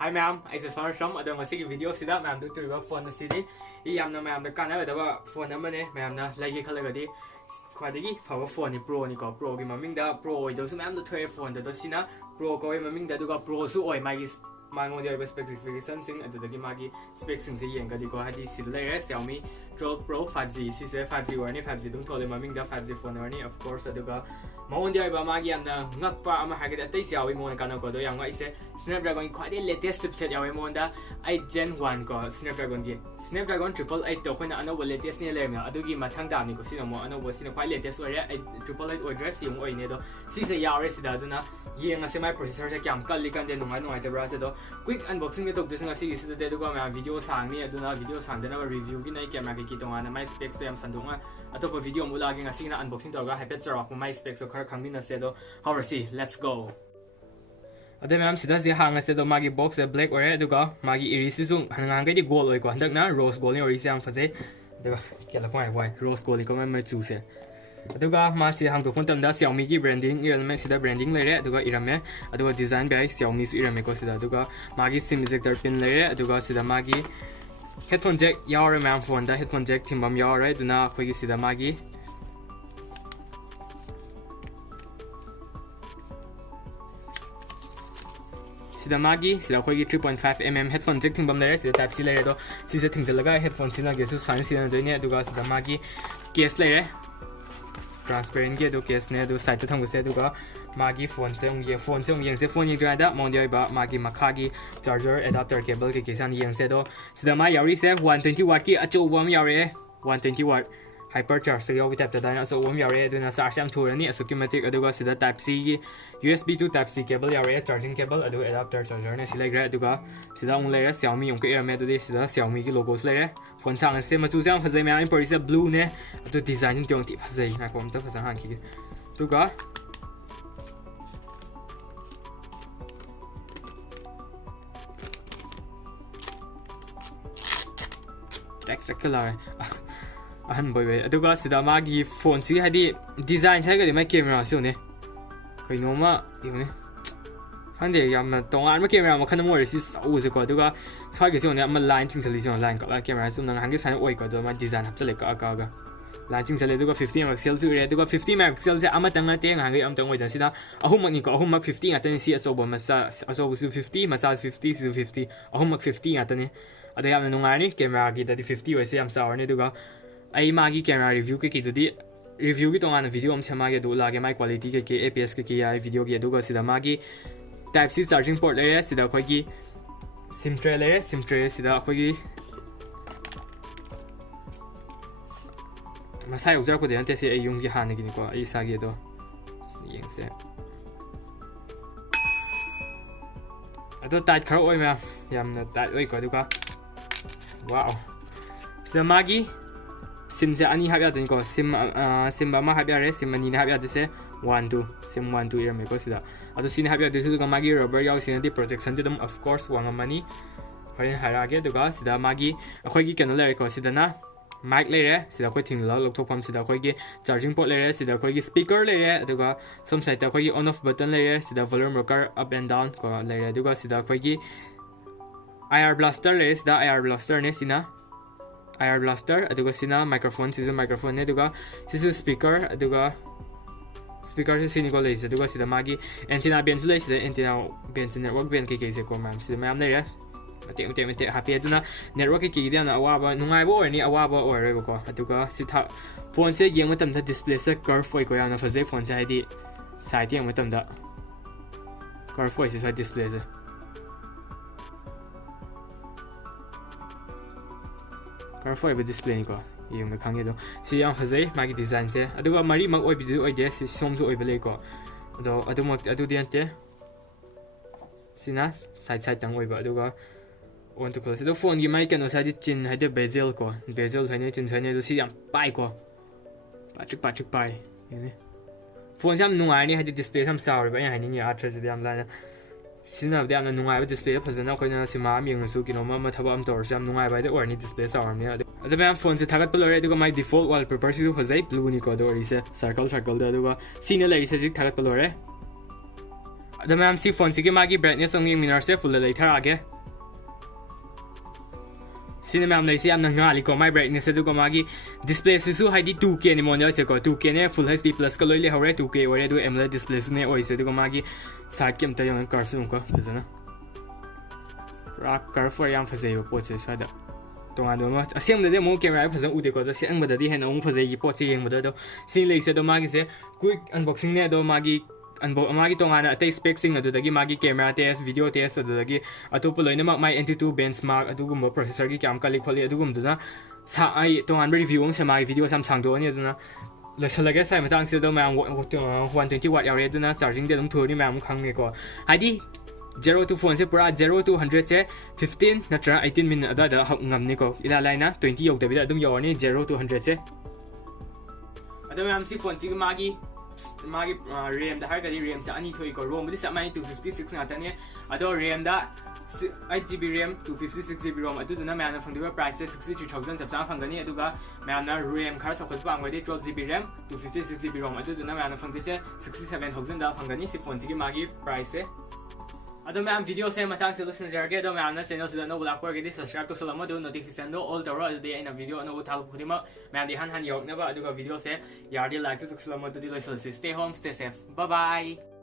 Hi ma'am, I just saw some other music video. See that ma'am do to phone the city. Yamna ma'am the kind of phone number, ma'am, like a color. Quite for phone pro nico pro maming the pro those ma'am the 12 phone the dosina pro go maming the duga pro so oi magis mango the specifications in and the magi specs in the and go had this xiaomi 12 pro 5G si 5G or any 5G don't tell maming the 5G phone or any of course the duga Mount the Magi and the Nakpa Amahag at the Xiaomi Monacano Godo Yang I say Snapdragon quite a latest subset Yawimonda I Gen 1 go Snapdragon game Snapdragon 888 when I know what latest near Lemia Adugi Matanga Nicosino I know was in a quite latest area 888 address you or nedo Sisa Yaris Daduna Yang a semi processor Cam Kalikan and Mano at the Brazedo quick unboxing it of this series the Dedugama videos hang me Aduna videos and then review in a Kamakito and my specs to Sandunga atop a video mulagging a sina unboxing to a pet rock my specs of Kangina said, however, see, let's go. Other ma'am, she does the hang a set of Maggie box, a black or red to go, Maggie Irisum, and I get gold like contact now, rose gold or is young for say, the California white, rose gold, come my two say. Aduga, Masi hang to content that Xiaomi branding, Irame, the branding layer, Aduga Irame, Aduga design by Xiaomi's Iramecos, Aduga, Maggie sim ejector pin layer, Aduga Sida Maggie headphone jack, Yara ma'am phone, the headphone jack, Timbam Yara, do not quick see the Maggie. Sida Magi, Sida Hogi 3.5mm headphone jack thing bam layer, Sida Type C layer, Sida thing the Laga headphone Sina Gesu Science and Dunia, Duga Sida Magi case layer, transparent gear, do case near do side to Tongue said Duga, Magi phone, Yang phone, Yang phone, Granda, Mondia, Magi Makagi, charger, adapter cable, case and Yang Sedo, Sida My Yari said 120 watt key, Acho 1 Yari, 120 watt. Hypercharge so we tap the dinosaur one yare doing a sarsham tour and a sukimatic aduga the type C USB to type C cable yare charging cable adu adapter charger and silagra aduga sida on layer Xiaomi on air method is the Xiaomi logos layer phone sang and same to sound for the Manipuri is a blue ne to design in don't say I come to for some hanky to go extra color anh bởi vậy tôi có sự đam mê phone xí hay đi designใช้cái máy camera xíu nè cái nó mà điều nè anh để làmตรงอันไม่ camera มาขนาดมั้งสิสู้สิก็ตัวก็ใช้cái xíu nèมัน line จริงๆเลยสิ line ก็ camera สุดนั่งหันก็ใช้โอ้ยก็ตัวมัน design ทับจะเลยก็ line จริงๆเลยตัวก็50 megapixel สุดเลยตัวก็50 megapixel จะอามาตั้งแต่หันก็อามาตั้งไว้แต่สินะอาหุมักนี่ก็อาหุมัก50อ่ะแต่นี่สิอาโซบมาซาอาโซบุสุ50มาซา50สิ50อาหุมัก50อ่ะแต่นี่อะไรอย่างนั้นงานนี่ camera กี่แต่ที่50ไว้สิอามาซาเนี่ยตัวก็ไอ้มากี่ camera review ก็กี่ตัวดี review กี่ตรงนั้นวิดีโอมันจะมากี่ดูลากี่ไม่ quality กี่ APS กี่ไอ้วิดีโอกี่ดูก็สิดามากี่ Type C charging port เลยสิดาค่อยกี่ SIM tray เลย SIM tray สิดาค่อยกี่มาใช้อุปกรณ์เดี๋ยวแต่สิไอ้ยุ่งกี่หันนี่กี่นี่ก็ไอ้สากี่ตัวยังเสียอันตัวตัดเขาโอ้ยมั้ยยามตัดโอ้ยก็ดูก็ว้าวสิดามากี่ SIM se ani habya den ko SIM ba ma habya re SIM ani habya de se 1 2 SIM 1 2 ira me ko sida ado sin habya de su ga magi rubber yaw sin di protection de dum of course wanga mani horin harage de ga sida magi akhoi gi kanu le ko sida na mic le re sida khoi thing la lok thok pham sida khoi gi charging port le re sida khoi gi speaker le re de ga som side ta khoi gi on off button le re sida volume rocker up and down ko le re de ga sida khoi gi IR blaster le sida IR blaster ne sina IR blaster aduga sina microphone sisu microphone ne aduga sisu speaker aduga speaker se sini ko leise aduga sida magi antenna ben sule sida antenna ben network ben ke se ko mam sida mam le mate happy aduna network ke dia na awaba nungai bo ni awaba or re ko aduga sitha phone se yeng matam tha display se curve foi ko ya na faze phone se haidi side yeng matam da curve foi se display se car for a display ko yung makhangi do si ang hazai magi design se aduga mari mag oi bidu oi de si somzu oi bele ko adu diante sina side tang oi ba aduga on to close the phone gi mai kan osadi chin hade bezel ko bezel thane chin thane do si yang pai ko pachik pai ne phone sam nungai ni hade display sam saw ba yang hani ni atras de am la sina de am nungai ba display phazana ko na sima mi ng su ki no ma thaba am tor sam nungai ba de or ni display saw ni the man phone se thagat palo re my default wallpaper si phazai blue ni ko do ri se circle da do sina le se thagat palo re the man si phone si ki magi brightness ang mi minar se full le thara ge Sina ma'am lai si am na ngali ko my brightness adu ko magi display su haidi 2K ni mon se ko 2K ne full HD plus ka loi le hore 2K ore du AMOLED display su ne oi se du ko magi side cam ta yon curve su ko fazana rock curve yam faze yo pot se sada tonga do ma asem de mo camera fazan u de ko da se ang ma da di hen ong faze yi pot se yeng ma da do sin le se do magi se quick unboxing ne do magi magi tongana atay spexing adudagi magi camera test video test adudagi atopo loinama my NT2 benchmark adugumba processor gi kam kali kholi adugumduna sa ai tongan review ong samai video sam sangdo ani aduna loisalaga sai matang se do ma 120 watt yare aduna charging de dum thori ma am khangne ko hadi 0 to phone se pura 0 to 100 se 15 natra 18 min ada da ngamni ko ila laina 20 yok da dum yorni 0 to 100 se adum am si phone chi magi RAM da har gadi RAM sa ani thoi ko ROM budi sa mai 256 ngata ne ado RAM da 8GB RAM 256GB ROM adu na ma na phangdiba price 63000 chapsa phangani adu ga ma na RAM khar sa khot pang wadi 12GB RAM 256GB ROM adu na ma na phangdi se 67000 da phangani si phone ji magi price ado ma video se matang se listen jarge do ma na channel se no black por ge subscribe to salamo do notification do all the ro de ina video no thal khudima ma di han yok na ba adu ga video se yardi like to salamo do di stay home stay safe bye bye